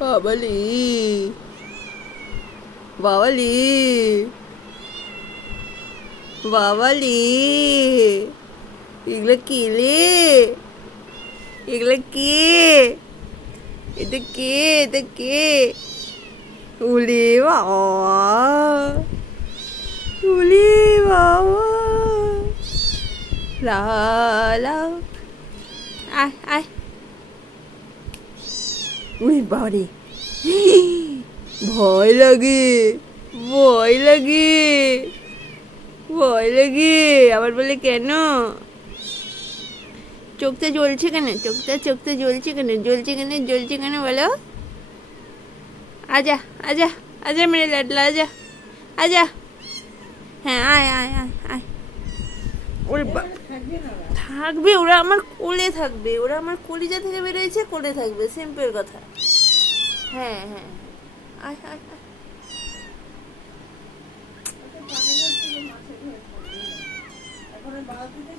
বাবালি বাবালি বাবালি, এগুলো কি রে? এগুলো কে? এটা কে? এটা কে? উলি বাবা, উলি বাবা, লা লা, আয় আয়। উই বাবারে, ভয় লাগে, ভয় লাগে, ভয় লাগে। আবার বলে কেন? চোখটা জ্বলছে কেন? চোখটা জ্বলছে কেন? জ্বলছে কেন? জ্বলছে কেন বলো? আজা আজা আজা মেরে লাডলা, আজা আজা। হ্যাঁ আয় আয় আয় আয়। ওরে থাকবে, ওরা আমার কোলে থাকবে, ওরা আমার কলিজা থেকে বেরোয়েছে, কোলে থাকবে, সিম্পল কথা। হ্যাঁ হ্যাঁ, আয় আয় আয়। এখন বালতিতে